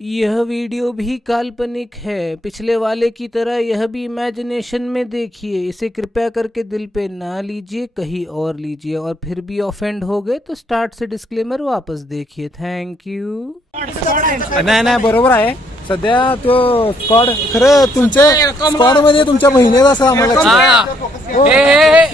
यह वीडियो भी काल्पनिक है। पिछले वाले की तरह यह भी इमेजिनेशन में देखिए। इसे कृपया करके दिल पे ना लीजिए, कहीं और लीजिए। और फिर भी ऑफेंड हो गए तो स्टार्ट से डिस्क्लेमर वापस देखिए। Thank you. नाही बरोबर आहे. सध्या तो स्क्वॉड खरं तुमच्या स्क्वॉड मध्ये तुमच्या बहिणीचा असं आम्हाला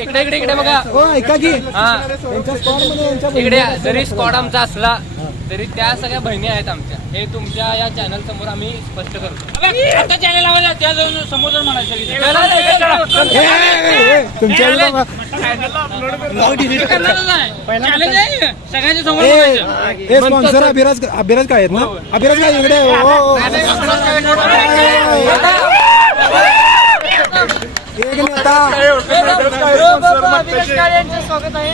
इकडे इकडे इकडे बघा. हो ऐका की त्यांच्या स्क्वॉड मध्ये यांच्या इकडे जरी स्क्वॉड आमचा असला तरी त्या सगळ्या बहिणी आहेत आमच्या. हे तुमच्या या चॅनल समोर आम्ही स्पष्ट करतो. आता चॅनल लावला त्या समोर म्हणायचं सगळ्यांच्या समोर स्पॉन्सर अभिराज काय आहेत ना. अभिराज काय इकडे एक नेता स्वागत आहे.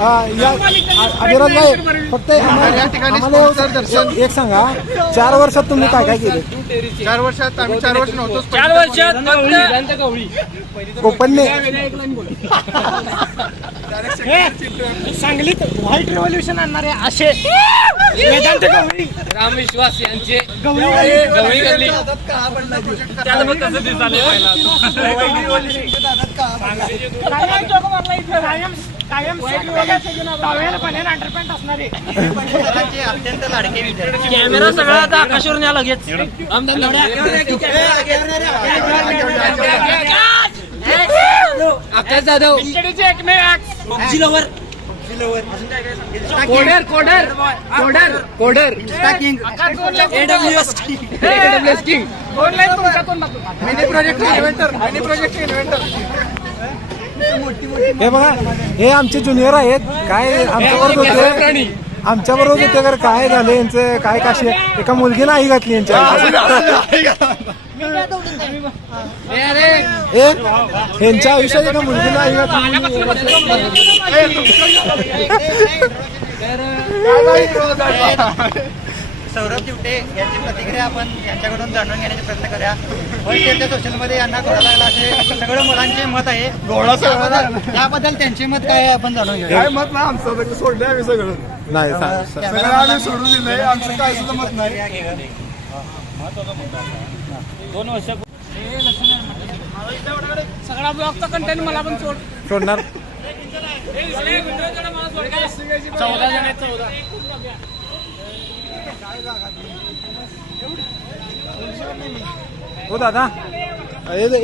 अभिराज भाई फक्त आम्हाला एक सांगा, 4 वर्षात तुम्ही काय काय केले? 4 वर्षात आम्ही 4 वर्ष नव्हतो. 4 वर्षात कोकणने सांगलीत व्हाईट रेव्होल्युशन आणणारे असे वेदांत गवळी, राम विश्वास यांचे गवळी गल्ली अत्यंत लाडके विद्यार्थी. कॅमेरा सगळा आता आकाशावरून या लगेच. Akash Jadhav coder coder coder coder AWS king mini project inventor. हे बघा, हे आमचे ज्युनियर आहेत. काय आमच्याबरोबर होते, आमच्याबरोबर होते तर काय झालं यांचं काय काशी. एका मुलगीला आई घातली यांच्या. यांच्या आयुष्यात एका मुलगीला आई घातली. सौरभ चिवटे यांची प्रतिक्रिया आपण यांच्याकडून जाणून घेण्याचा प्रयत्न करूया. पण सोशल मध्ये यांना घोडा लागला असे सगळं मुलांचे मत आहे. त्याबद्दल त्यांचे मत काय आहे आपण जाणून घेऊया. काय मत नाही आमचं, सोडले आम्ही सगळं. नाही सगळं आम्ही सोडून दिलंय. आमचं काय सुद्धा मत नाही. 2 वर्ष सगळा ब्लॉगचा कंटेंट मला पण सोडणार. 14 जण आहेत. 14 हो दादा,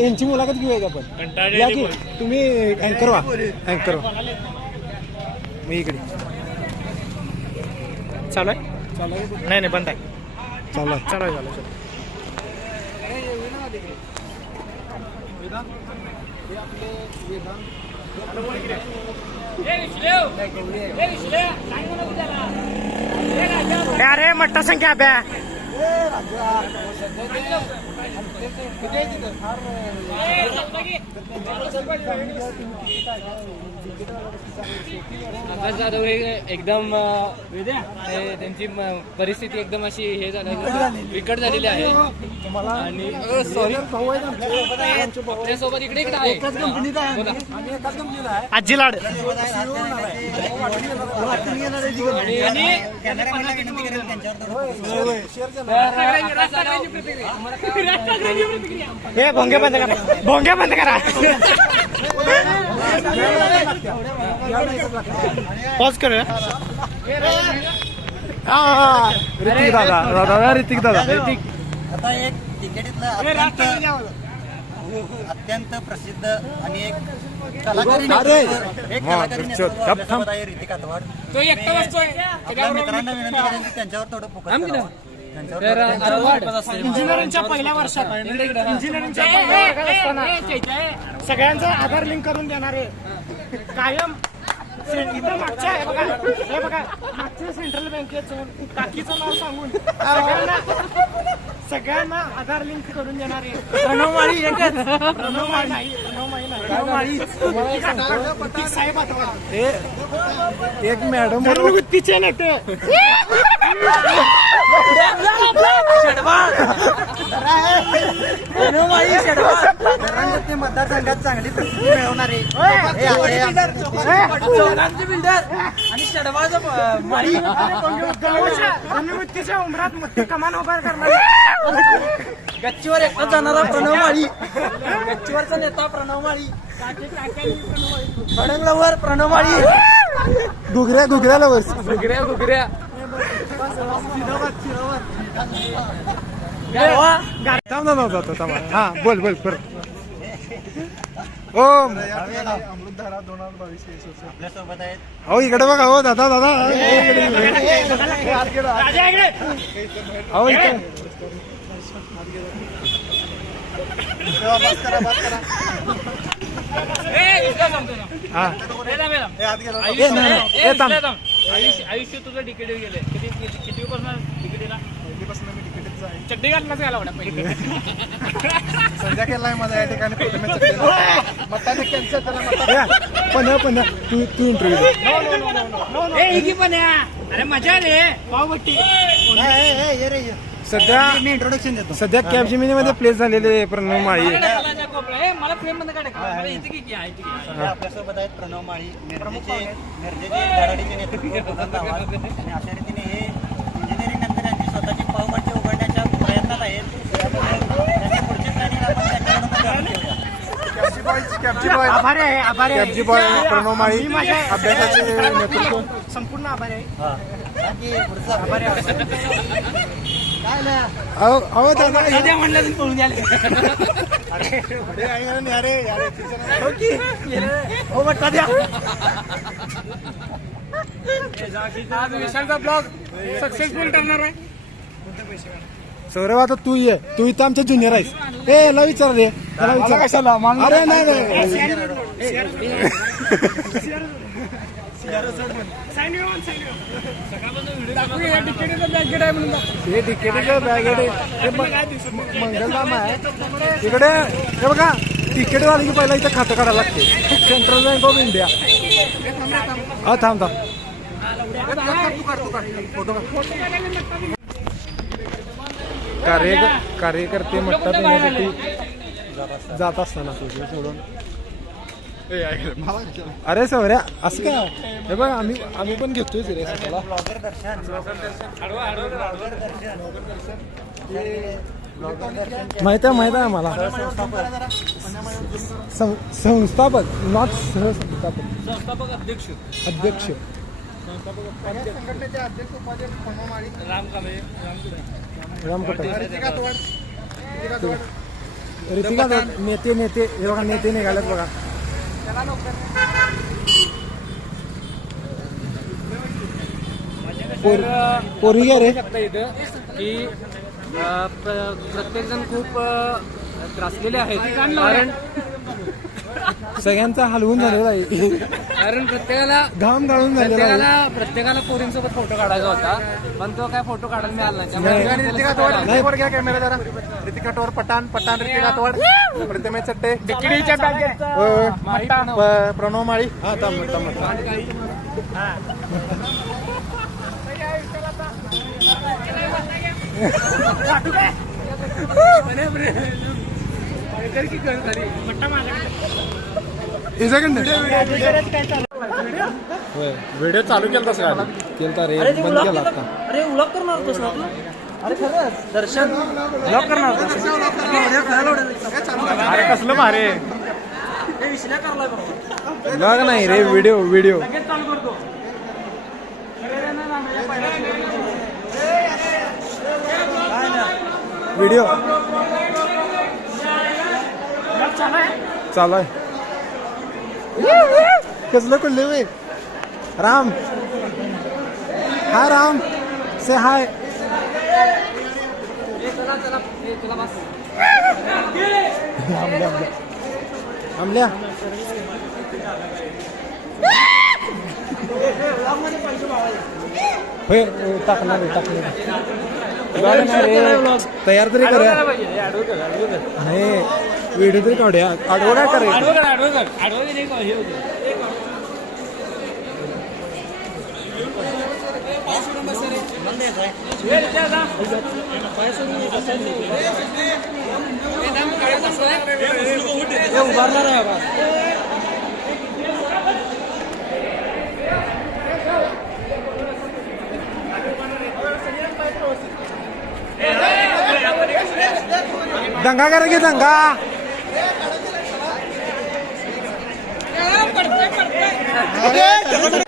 यांची मुलाखत घेऊया का आपण? या की तुम्ही अँकर व्हा. मी इकडे चालू आहे. नाही बंद आहे. चालू आहे. अरे मट्टा संख्या अभ्या आकाश जाधव हे एकदम त्यांची परिस्थिती एकदम अशी हे झाली, विकट झालेली आहे. आणि आपल्यासोबत इकडे इकडे आहे. आजी लाड हे भोंगे बंद करा. पॉज कर. ऋतिक दादा आता एक क्रिकेटीतलं अत्यंत प्रसिद्ध आणि एक कलाकारी नेतृत्व आहे ऋतिक आतवाड. तो एकटा बसतोय. आपल्या मित्रांना विनंती करेन की त्यांच्यावर थोडं फोकस करावं. इंजिनिअरिंगच्या पहिल्या वर्षात सगळ्यांचा आधार लिंक करून देणारे कायम इथं मागच्या आहे बघा. हे बघा मागच्या सेंट्रल बँकेचं टाकीचं नाव सांगून सगळ्यांना आधार लिंक करून देणारे प्रणवमाळी साहेब आठवड. एक मॅडम तिचे नेते मतदारसंघात चांगली प्रसिद्धी मिळवणारे बिल्डर आणि धनुवृत्तीच्या उमरात मोठी कमान उभा करणार गच्चीवर एकटा जाणारा प्रणव माळी, गच्चीवरचा नेता प्रणव माळी, खडंगलावर प्रणव माळी, घुगऱ्या लवर्स. घुगऱ्या थांब ना जातो थांब. हा बोल पर. ओ अमृतधारा 2022 आपल्यासोबत आहेत. अहो इकडे बघा. हो दादा अहो इकडे. हा आयुष्य तुझं तिकीट गेले किती पासून तिकीटीला पहिलीपासून मी तिकीटच आहे. चड्डी घालण्याच घाला पहिले संध्या केलाय माझा या ठिकाणी मताने कॅन्सल त्याला पण तू इंटरव्ह्यू अरे मजा रे पावबट्टी ये रे ये. सध्या मी इंट्रोडक्शन देतो. सध्या कॅबजिमिनी मध्ये प्लेस झालेले प्रणव माळी. मला फ्रेम मध्ये काढ आपल्यासोबत आहेत प्रणव माळी, मिरजेचे धडाडीचे नेतृत्व कोकण गावात. आणि अशा रीतीने हे इंजिनिअरिंग नंतर यांची स्वतःची पावभाजी उघडण्याच्या प्रयत्नात आहेत. त्यामुळे त्यांच्या पुढचे प्लॅनिंग आपण त्यांच्याकडून जाणून घेऊया. कॅबजी बॉय प्रणव माळी अभ्यासाचे नेतृत्व. संपूर्ण आभार आहे. पुढचा आभार आहे. अहो दादा म्हणलं पळून गेले विशालचा ब्लॉग सक्सेसफुल ठरणार आहे. सौरभ आता तू इथं आमच्या ज्युनियर आहेस. ए याला विचार रे, त्याला विचार कशाला. अरे नाही हे तिकीटचं बॅगेट आहे, मंगलधाम आहे इकडे. हे बघा तिकीट झाली की पहिला इथं खातं काढायला लागते. Central bank of India. हा थांब कार्यकर्ते मट्टा देण्यासाठी जात असताना तुझे सोडून. अरे सौर्या असं काय. हे बघ आम्ही पण घेतोय रे स्वतःला. माहित आहे आम्हाला. संस्थापक नॉट सहसंस्थापक अध्यक्ष संघटनेचे अध्यक्ष उपाध्यक्ष प्रणव माळी, राम कटारे, ऋतिका तोड, नेते हे बघा नेते निघालेत बघा. पोरी घ्या रे. इथं की प्रत्येक जण खूप त्रासलेले आहेत. कारण सगळ्यांचा हलवून झालेला आहे. कारण प्रत्येकाला घाम गाळून झालेला आहे. प्रत्येकाला पोरींसोबत फोटो काढायचा होता, पण तो काय फोटो काढायला मिळाला नाही. ऋतिका तोड, वर घ्या कॅमेरा जरा. ऋतिका तोड, पठाण ऋतिका तोड, प्रतिमे चट्टे, प्रणव माळी. हा थांब. व्हिडिओ चालू केला तसं केलता रे, बंद केला आता. अरे उलग करणार होतोस ना तू? अरे खरंच दर्शन ब्लॉग करणार होतोस? अरे कसलं भारे हे विश्ल्या करलाय बरोबर. ब्लॉग नाही रे, व्हिडिओ लगेच चालू करतो. व्हिडिओ चालू आहे. कसलं कुल्ले वे. राम हाय राम से हाय. आमल्या होय टाकणार तयार तरी करूया. नाही व्हिडिओ तरी काढूया. आडवं काय करायचं. उभारणार आहे दंगा करा की दंगा. पडते